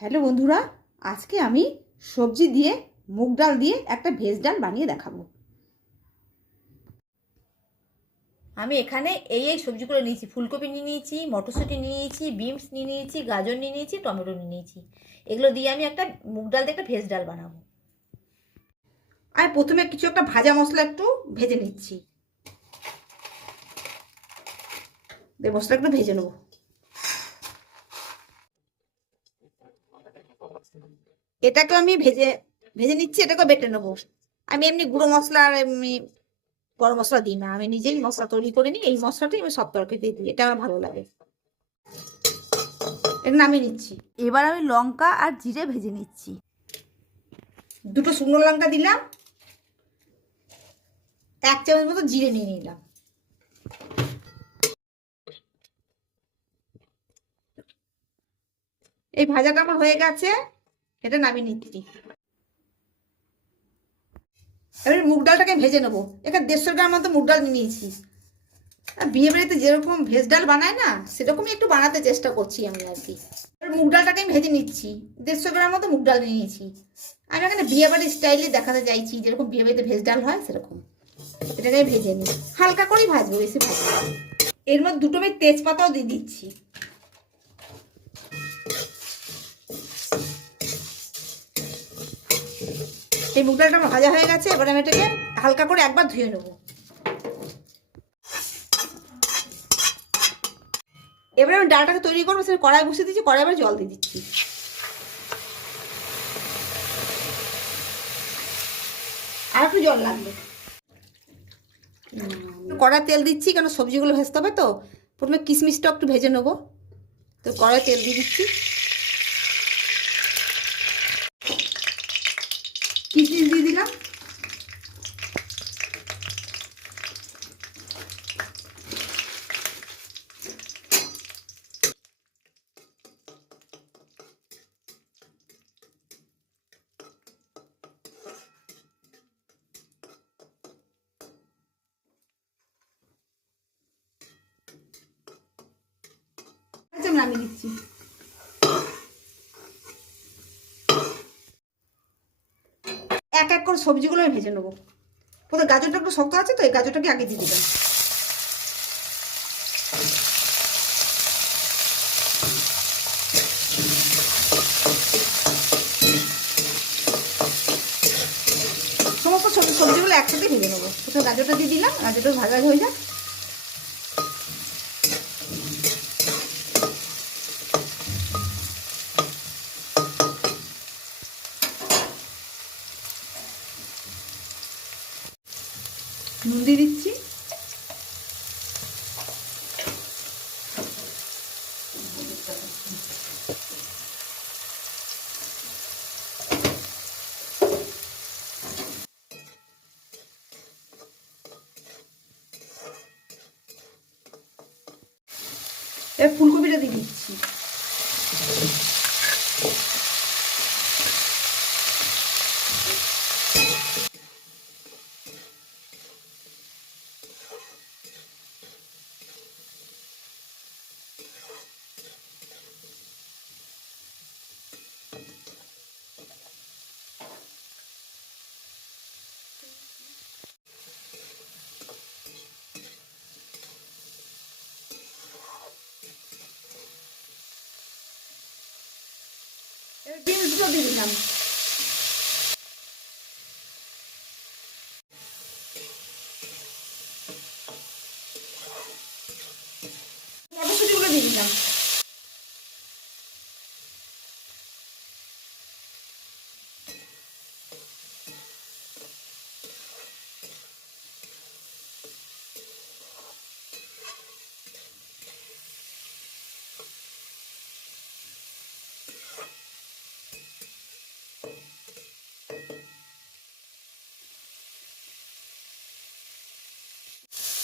Hello বন্ধুরা, আজকে আমি সবজি দিয়ে মুগ ডাল দিয়ে একটা ভেজ ডাল বানিয়ে দেখাবো। আমি এখানে এই সবজিগুলো নিয়েছি। ফুলকপি নিয়ে নিয়েছি, মটরশুঁটি নিয়ে নিয়েছি, বিনস নিয়ে নিয়েছি, গাজর নিয়ে নিয়েছি, টমেটো নিয়ে নিয়েছি। এগুলো দিয়ে আমি একটা মুগ ডাল দিয়ে একটা ভেজ ডাল বানাবো। আমি প্রথমে কিছু একটা ভাজা মশলা একটু ভেজে নিচ্ছি। মশলা একটু ভেজে নেবো। এটাকে আমি ভেজে ভেজে নিচ্ছি, এটাকে বেটে নেবো। আমি এমনি গুঁড়ো মশলা আর এমনি গরম মশলা দিই না, আমি নিজেই মশলা তৈরি করে নিই। এই মশলাটাই আমি সব তরকারিতে দিই, এটা আমার ভালো লাগে। এটা নামিয়ে নিচ্ছি। এবার আমি লঙ্কা আর জিরে ভেজে নিচ্ছি। দুটো শুকনো লঙ্কা দিলাম, 1 চামচ মতো জিরে নিয়ে নিলাম। এই ভাজাটা আমার হয়ে গেছে, এটা নামিয়ে নিচ্ছি। এবার মুগ ডালটাকে ভেজে নেবো। এখানে 150 গ্রাম মতো মুগ ডাল নিয়ে নিয়েছি। বিয়ে বাড়িতে যেরকম ভেজ ডাল বানায় না, সেরকমই একটু বানাতে চেষ্টা করছি আমি আর কি। এবার মুগ ডালটাকে আমি ভেজে নিচ্ছি। 150 গ্রাম মতো মুগ ডাল নিয়ে নিয়েছি। আমি এখানে বিয়ে বাড়ির স্টাইলে দেখাতে চাইছি, যেরকম বিয়ে বাড়িতে ভেজ ডাল হয় সেরকম। এটাকে আমি ভেজে নিই, হালকা করেই ভাজবো, বেশি ভাজবো। এর মধ্যে দুটো আমি তেজপাতাও দিয়ে দিচ্ছি। এই মুগ ডালটা আমার ভাজা হয়ে গেছে। এবার আমি এটাকে হালকা করে একবার ধুয়ে নেবো। এবারে আমি ডালটাকে তৈরি করবো, সেটা কড়াই বসিয়ে দিচ্ছি। কড়াই এবার জল দিয়ে দিচ্ছি। আর একটু জল লাগবে। কড়াই তেল দিচ্ছি, কেন সবজিগুলো ভেজতে হবে তো। প্রথমে কিশমিশটা একটু ভেজে নেবো, তো কড়াই তেল দিয়ে দিচ্ছি। কিশমিশ দিয়ে দিলাম। আচ্ছা, আমি নামিয়ে দিচ্ছি। এক এক করে সবজিগুলো আমি ভেজে নেবো। প্রথমে গাজরটা একটু শক্ত আছে, তো এই গাজরটাকে আগে দিয়ে দিলাম। সমস্ত সবজিগুলো একসাথে ভেজে নেবো। প্রথমে গাজরটা দিয়ে দিলাম, গাজরটা ভাজা হয়ে যাক। নুন দিয়ে দিচ্ছি। এবার ফুলকপিটা দিয়ে দিচ্ছি। এবার বিনসগুলো দিয়ে দিলাম। মটরশুঁটিগুলো দিয়ে দিলাম।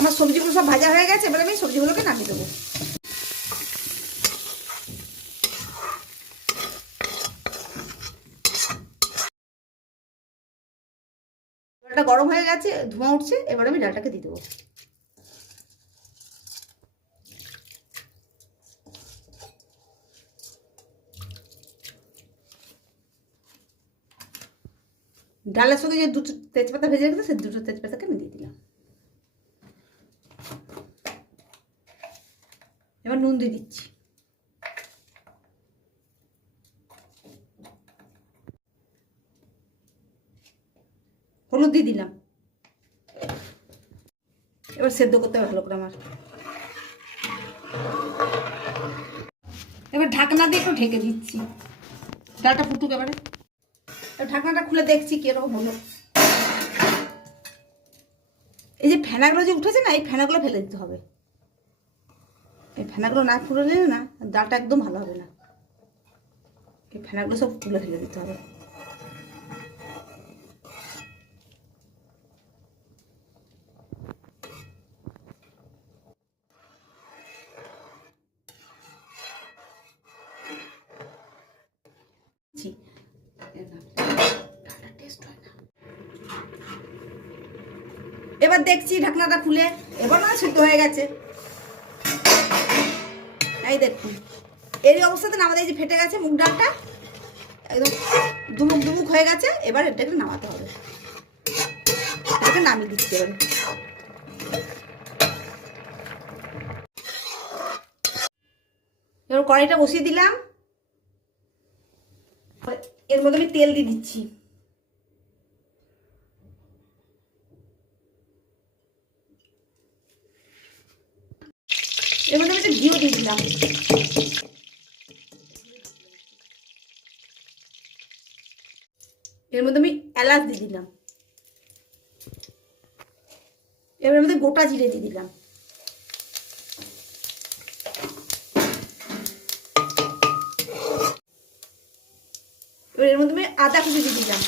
আমার সবজিগুলো সব ভাজা হয়ে গেছে। এবার আমি সবজিগুলোকে নামিয়ে দেবো। ডালটা গরম হয়ে গেছে, ধোঁয়া উঠছে। এবার আমি ডালটাকে দিয়ে দেবো। ডালের সঙ্গে যে দুটো তেজপাতা ভেজে রেখেছে সেই দুটো তেজপাতাকে আমি দিয়ে দিলাম। এবার নুন দিয়ে দিচ্ছি। হলুদ দিয়ে দিলাম। এবার সেদ্ধ করতে হবে ভালো করে আমার। এবার ঢাকনা দিয়ে একটু ঢেকে দিচ্ছি, ডালটা ফুটুক এবারে। ঢাকনাটা খুলে দেখছি কিরকম হলো। এই যে ফেনাগুলো যে উঠেছে না, এই ফেনাগুলো ফেলে দিতে হবে। এই ফেনাগুলো না ফুটলে না ডালটা একদম ভালো হবে না। এই ফেনাগুলো সব তুলে ফেলে দিতে হবে। এবার দেখছি ঢাকনাটা খুলে, এবার না সিদ্ধ হয়ে গেছে। এই দেখুন এই অবস্থাতে আমাদের এই যে ফেটে গেছে মুগ ডালটা, একদম দুমুক দুমুক হয়ে গেছে। এবার এটাকে নামাতে হবে। এটাকে নামিয়ে দিচ্ছি। এবার কড়াইটা বসিয়ে দিলাম। এর মধ্যে আমি তেল দিয়ে দিচ্ছি। এর মধ্যে আমি একটা ঘিও দিয়ে দিলাম। এর মধ্যে আমি এলাচ দিয়ে দিলাম। এর মধ্যে গোটা জিরে দিয়ে দিলাম। এবার এর মধ্যে আমি আদা কুচি দিয়ে দিলাম।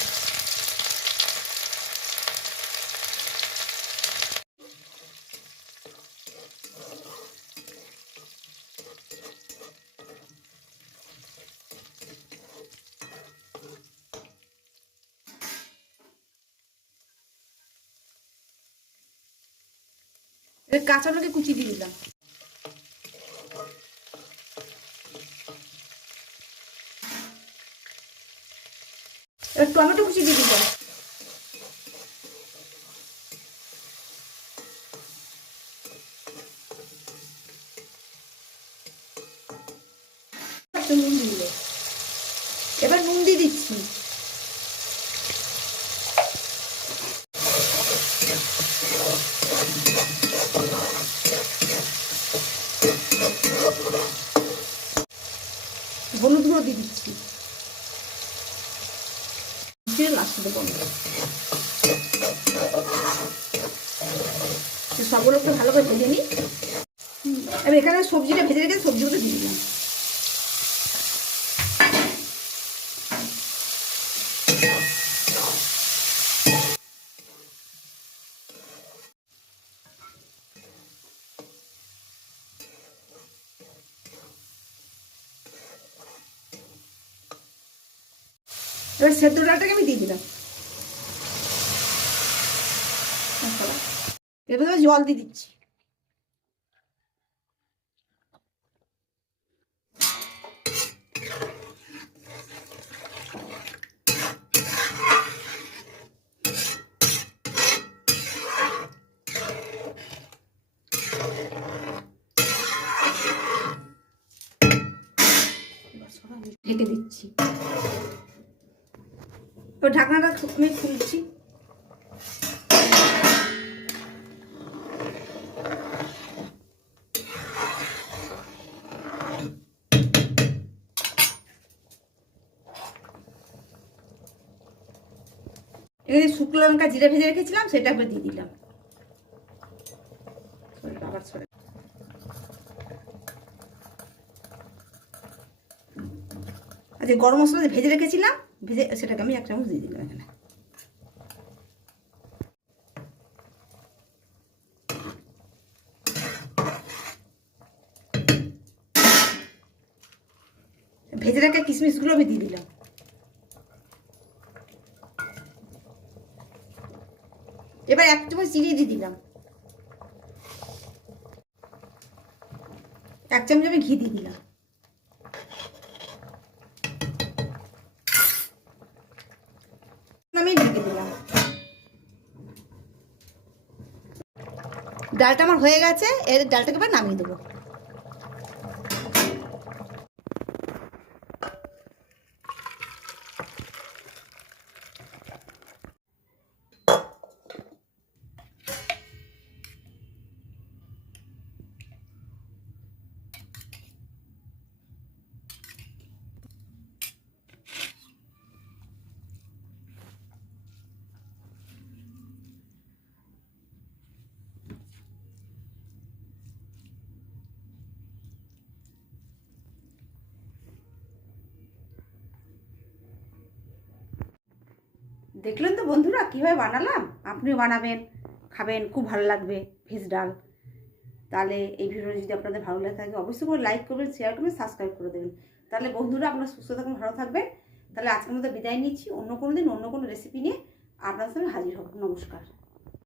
এবার কাঁচা লঙ্কা কুচি দিয়ে দিলাম। এবার টমেটো কুচি দিয়ে দিলাম। নুন দিয়ে, এবার নুন দিয়ে দিচ্ছি। হলুদ গুঁড়ো দিয়ে দিচ্ছি। লাস্টে দেবো সবগুলো একটু ভালো করে ভেজে নিই। এবার এখানে সবজিটা ভেজে রেখে সবজিগুলো দিয়ে দিলাম। এবার সেদ্ধ ডালটাকে আমি দিয়ে দিলাম। এবার জল দিয়ে দিচ্ছি। ঢেকে দিচ্ছি। এবার ঢাকনাটা আমি খুলছি। এখানে শুকনো লঙ্কা জিরে ভেজে রেখেছিলাম, সেটা আবার দিয়ে দিলাম। আচ্ছা, গরম মশলা ভেজে রেখেছিলাম, ভেজে সেটাকে আমি 1 চামচ দিয়ে দিলাম এখানে। ভেজে রাখা কিশমিশগুলো আমি দিয়ে দিলাম। এবার 1 চামচ চিনি দিয়ে দিলাম। 1 চামচ আমি ঘি দিয়ে দিলাম। আমি ঢেকে দিলাম। ডালটা আমার হয়ে গেছে, এর ডালটাকে এবার নামিয়ে দেবো। দেখলেন তো বন্ধুরা কীভাবে বানালাম, আপনিও বানাবেন, খাবেন, খুব ভালো লাগবে ভেজ ডাল। তাহলে এই ভিডিওটা যদি আপনাদের ভালো লাগে থাকে অবশ্যই করে লাইক করবেন, শেয়ার করবেন, সাবস্ক্রাইব করে দেবেন। তাহলে বন্ধুরা আপনারা সুস্থ থাকুন, ভালো থাকবেন। তাহলে আজকের মধ্যে বিদায় নিচ্ছি, অন্য কোনো দিন অন্য কোনো রেসিপি নিয়ে আপনাদের সামনে হাজির হব। নমস্কার।